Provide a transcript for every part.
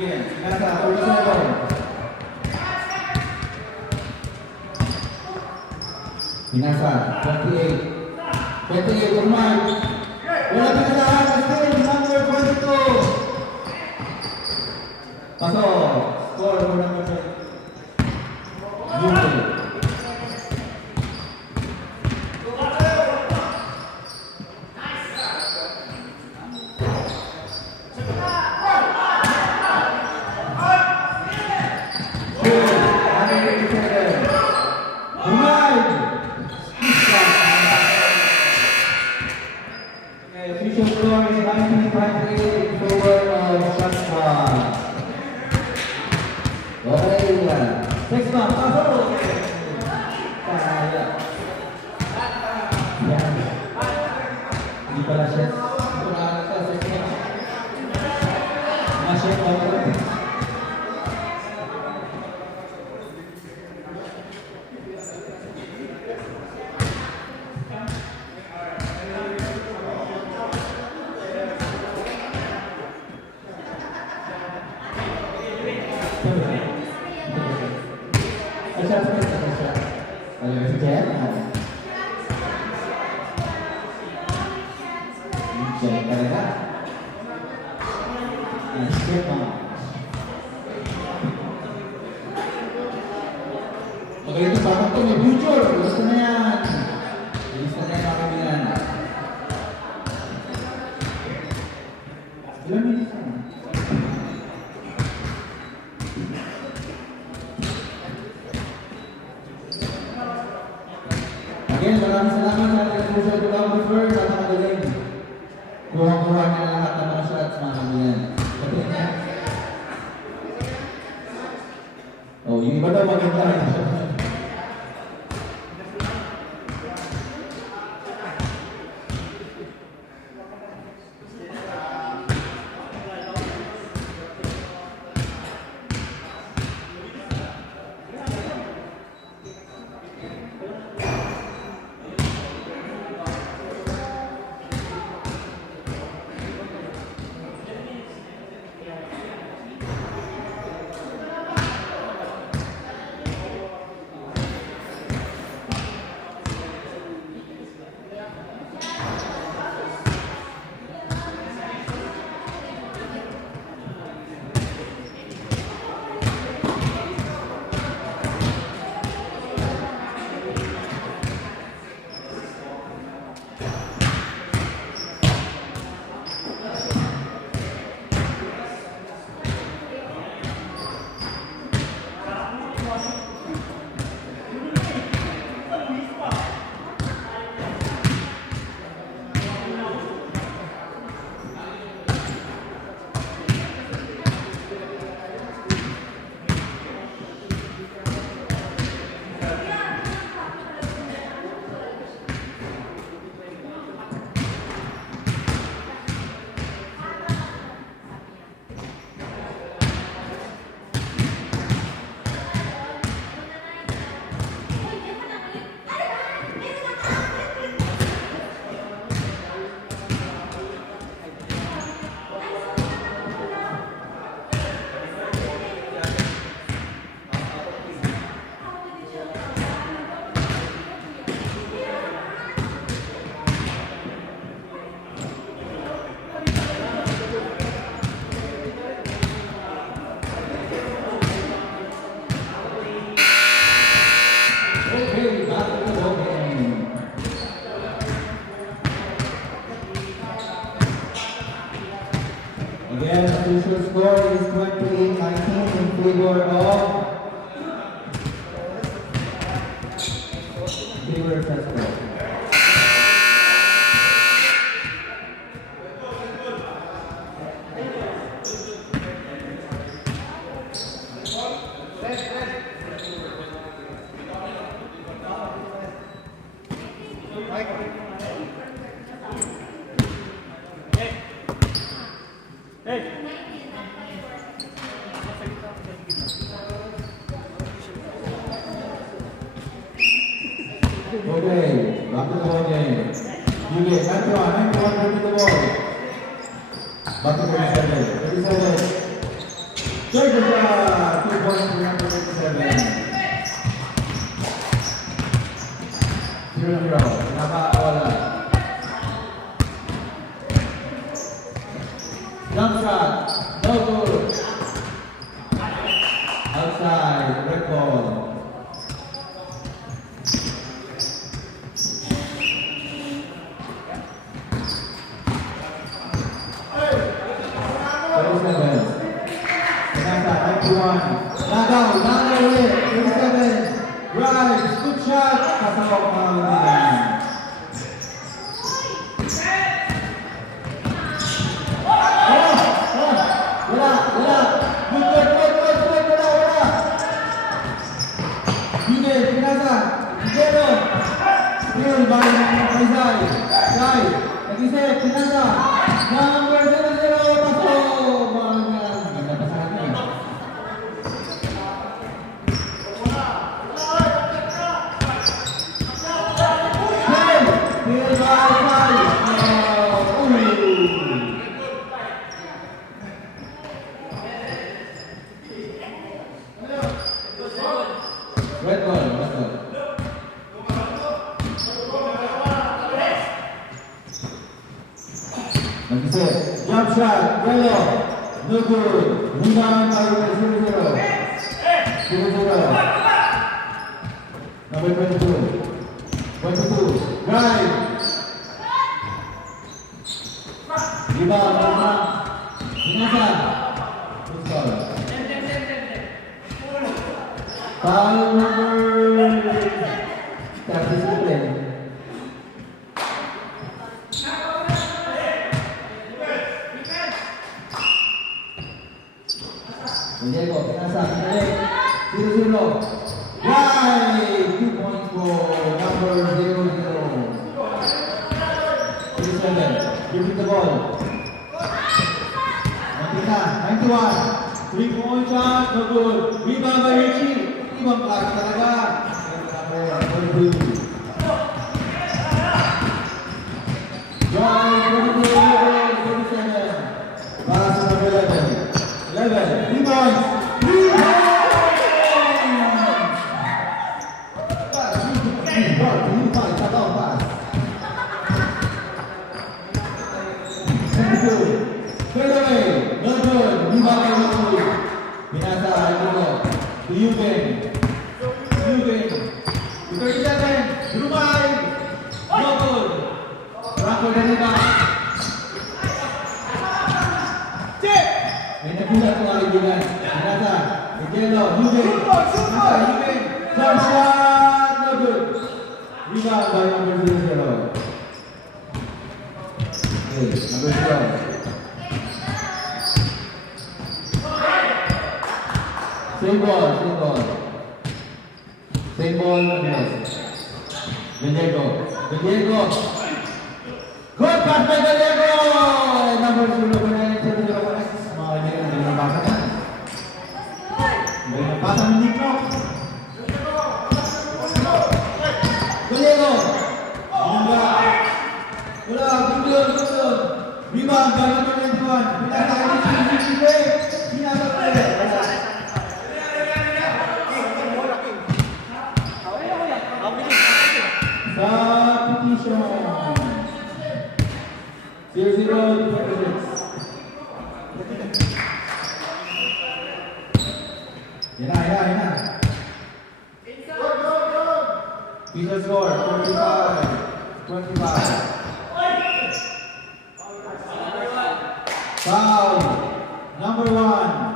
Julian, nasa 37. Binasa, 28. 28, Umar. Wala pinalahan, still, number 22. Pasok. Score for number 2. Julian. Magaling pa ito may future. Gusto na yan. Gusto na yan mga kaibigan. Ilan minutes na? Again, maraming salamat sa ating puso at tulawang first at mga galing. Kuha-kuha niya lahat ng mga shots mga kaibigan. Pati niya. Oh, yung iba daw maganda. Again, the official score is 28-19 in favor of Fresco. Okay, back to the ball game. Julian, 91, 91, bring the ball. Back to 37, 37. Third shot, 2 points for number 57. 0-0. Napakawala. Jump shot, no good. Outside, red ball. Nagaw ulit, 37, drive, good shot, kasawak mga kaibigan. Wala, Miguel, pinasa, Miguelo, Miguel, balik ng Kaisay, Sai, nag-isip, pinasa, number 0-0, pasok, mga kaibigan, ganda pa sa akin. Red ball, red ball. Nag-isip, jump shot, yellow, no good. Rebound tayo kay 0-0. 0-0. Number 22. 22, drive. Rebound, Pinasa. Good foul. Foul number 37. Diego, Pinasa, 0-0. Right, 2 points for number 0-0. 37, give the ball. 91, 3-point shot, no good. Rebound by Richie. Ibang klase talaga. Number 42. Drive, 37. Para sa number 11. 11, 3 points. 3 points! Straight away, no good. Rebound by Richie. Pinasa, Yugen. 37, Drumay. No good. Franco Danita. May nagulat ko mga kaibigan. Pinasa, Miguelo, Yugen. Jump shot, no good. Rebound by number 0-0. Okay, number 12. Same ball. Same ball, yes. Gallego. Good pass by Gallego! Number 0 pa na yun, 0-0 pa na. Mga kaibigan, hindi na basa na. Hindi na basa ng Nico. Gallego! Wala, good. Rebound, by number 21. Pinasa kayo ni Chile. Pinasa kayo. Substitution. 0-0, 26. Yan na. Visual score, 45. Foul, number 1.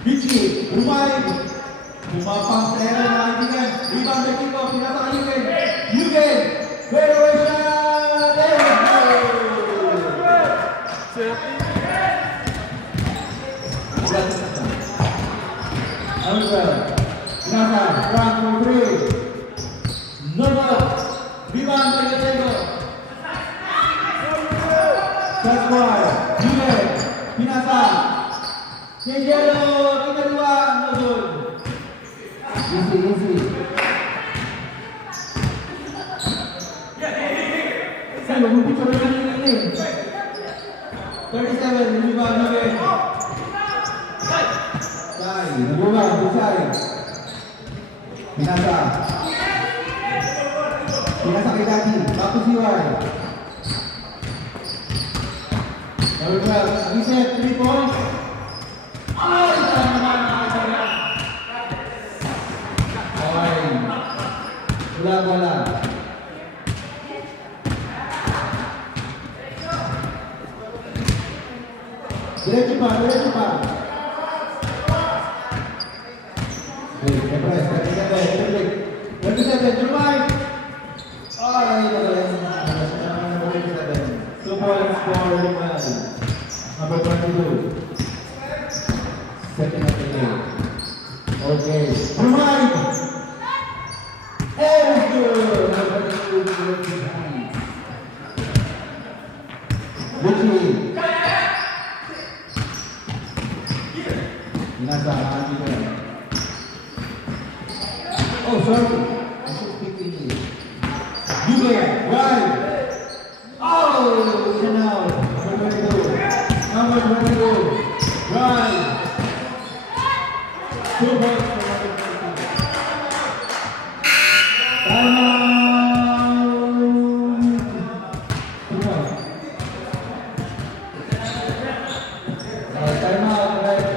Richie, Bumapang sa ero na kaibigan. Rebound by Kiko, pinasa ka Yugen. Very well shot. There we go. Pinasa, round number 3. No ball. Rebound by Gallego. That's why. Yugen, pinasa. Miguelo, tinggal 2, no good. Easy, easy. Say, lumipit ka rin kanina eh. 37, rebound again. Sai, nag-rebound, Sai. Pinasa. Pinasa kay Dati, back to CY. Number 12, reset, 3 points. Ay, isa naman, nakasaya. Okay. Wala. Diretso pa. Press, 37, Jermaine. Ay, number 27. 2 points for Jermaine. Number 22. Second of the game. Okay. Jermaine. Oh, good. Number 22. Richie. Nasa hati ko. Oh, sorry. I should speak English. Right. Oh, now. Number 22. Right. 2 points for number 22. Time out. 2 points. Time out, right?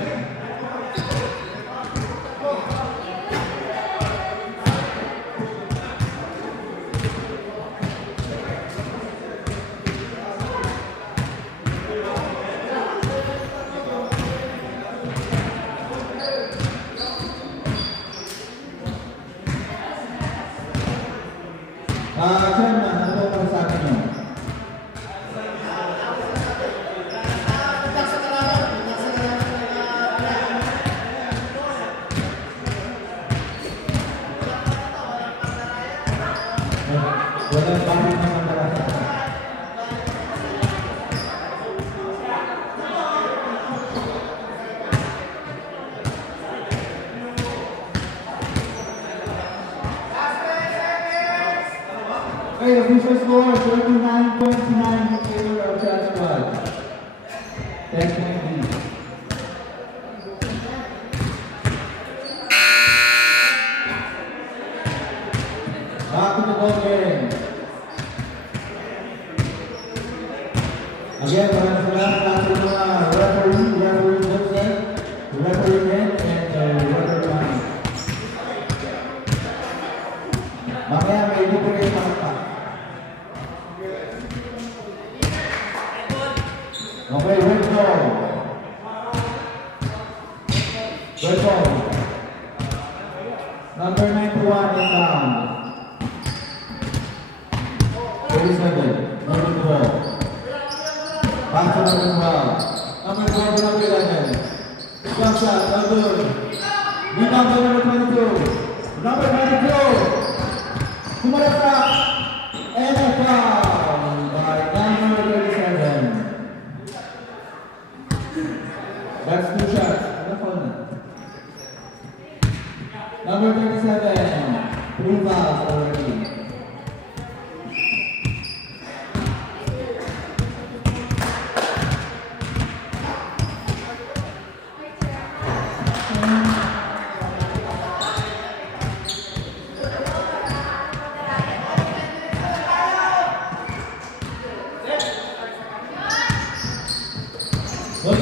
Chairman, ano po para sa akin yun? Walang bakit naman para sa akin. Okay, official score 39.9 in favor of Shot Squad. 10 point lead. Back to the ball game. Again, maraming salamat sa ating mga referee Joseph, referee Ken, and referee Manny. Mamaya may ito po kayo makapag. Okay, red ball. Number 91 inbound. 37, number 12. Pass to number 12. Number 12, number 11. Jump shot, number. Rebound by number 22. Number 22. Sumarasa. And a foul by number 37. That's 2 shots. Ano po na? Number 37. 3 fouls already.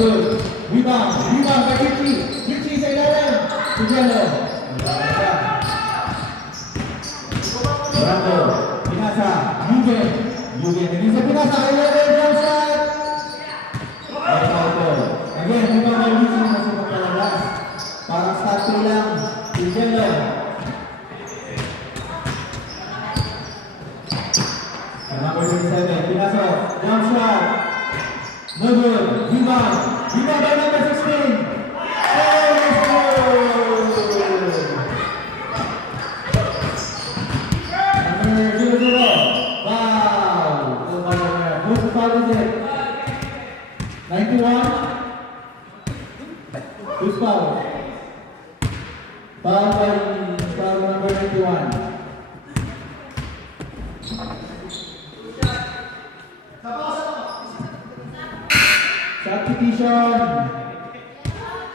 Good. Rebound by Richie. Richie sa ilalim. Sugelo. Brando. Pinasa. Yugen. Hindi sa Pinasa. Ilalim. Jump shot. Again, rebound by Richie na sa pagkalalas. Parang start ko lang. Sugelo. Number 27. Pinasa. Jump shot. No good. Rebound by number 16. Oh, let's go! Number 00. Wow. Who's the foul is it? 91? Who's foul? Foul by 21. Substitution.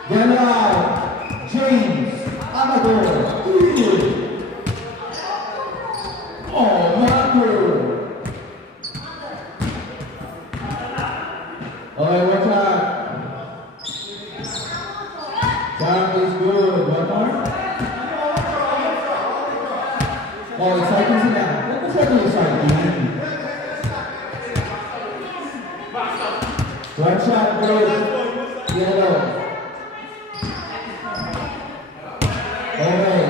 General James Amador. Oh, Marco. Okay, watch out. Jack is good. One more. Oh, exciting sila. What was that exciting? One shot, good. Yellow. Okay.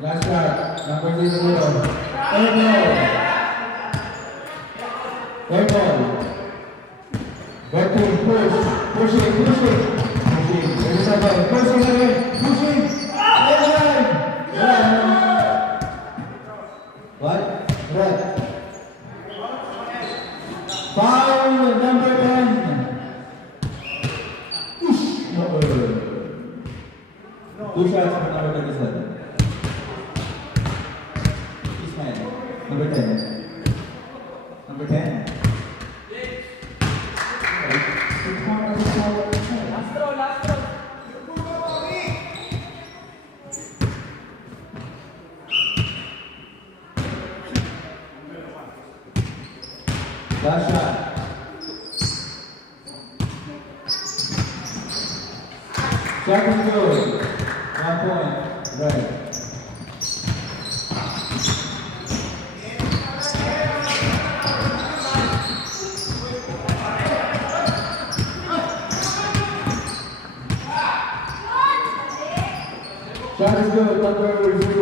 Last shot. Number 0. Third ball. Third ball. Back to push. Pushing. Pushing. There's somebody. Pushing again. Pushing. Again. What? Red. Foul number 10. Two shots for number 37. Ismail. Number 10. Number 10. Last shot. Second goal. 1 point. Right. Shot is good. Number 0.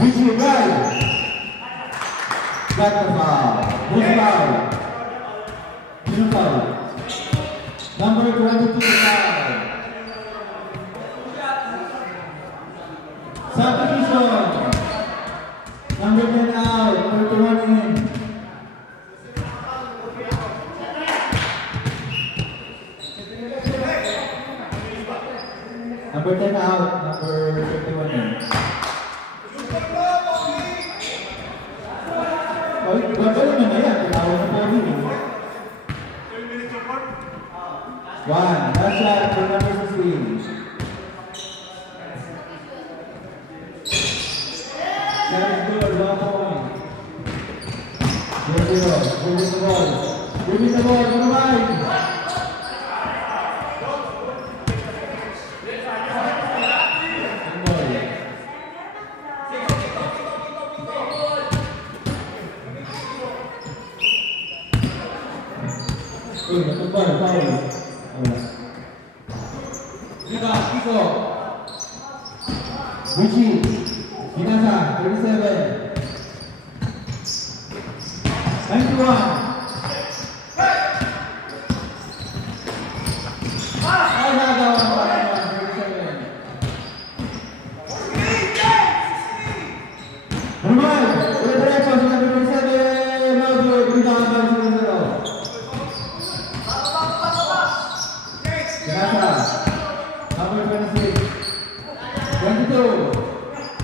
Richie Wright. Got the foul. Who's foul? Who's foul? Number 22 foul. Substitution. Number 10 out. Number 21 in. Number 10 out. Number 21 in. One, last shot for number 16. That is good, 1 point. 0-0, bring the ball. Bring the ball, to the right. Kiko. Richie. Binasa, 37. 91.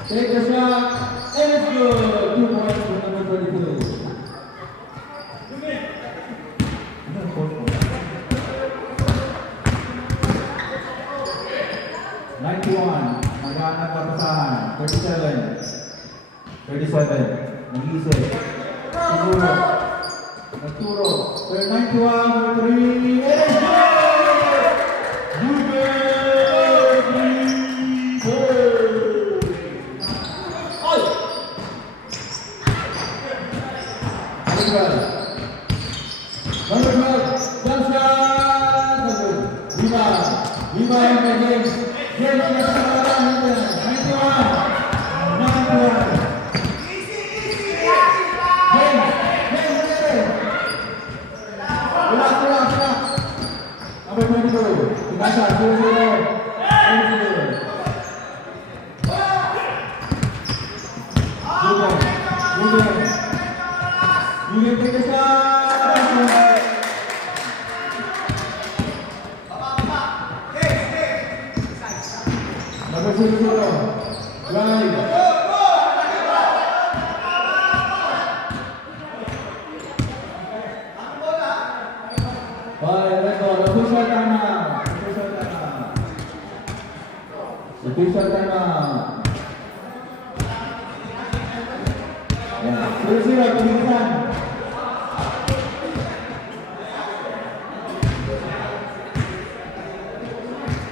Take the shot, and it's good. 2 points for number 22. 91. Maghanap papasahan. 37. 37. Nag-isip. Nagturo. 91, number 3. And it's good! Number 12, jump shot! Viva yang James. James yang sekarang 91. Number 22, Binasa, 0-0. You can take a shot. 0-0. Drive. By record, official timeout. Official timeout. Official timeout. Ya, 0-0 pemilihan.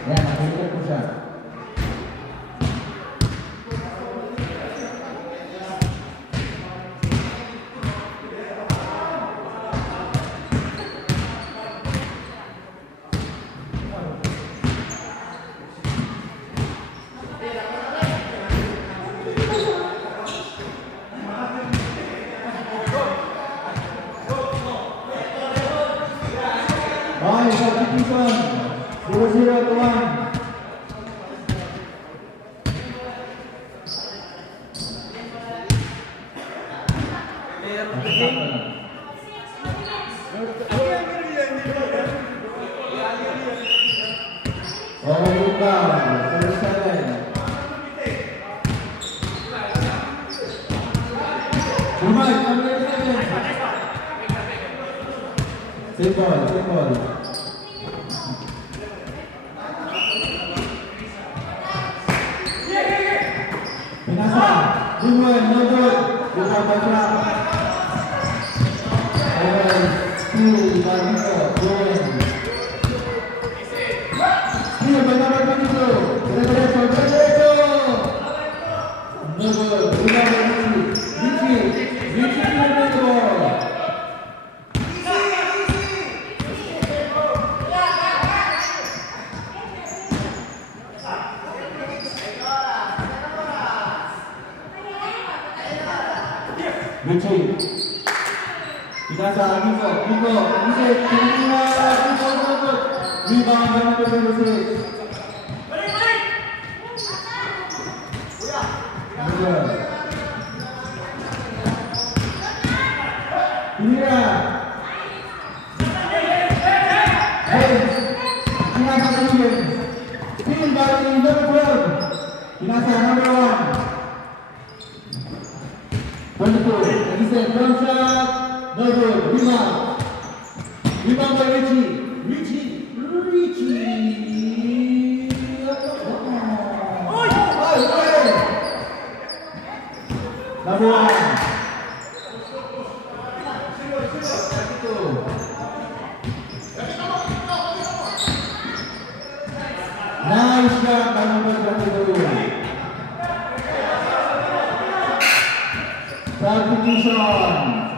Ya, pemilihan pusat. Baik, substitution 0-0 tuan. Oh, bukan. 37. Rumah, ambil saja. Simple. Pinasa, Limwen, no good. Bukan baca. Steal, Marco, Joen. Steal, benar-benar begitu. Derecho. No good. Richie, benar-benar. Richie. Pinasa, Nico. Rebound, number 26. Pinira. Pinasa kemudian. Steal dari number 12. Pinasa number 1. 22. Lagi set, jump shot. No good. Rebound by Richie. Number 1. Nice shot by number 22. Substitution.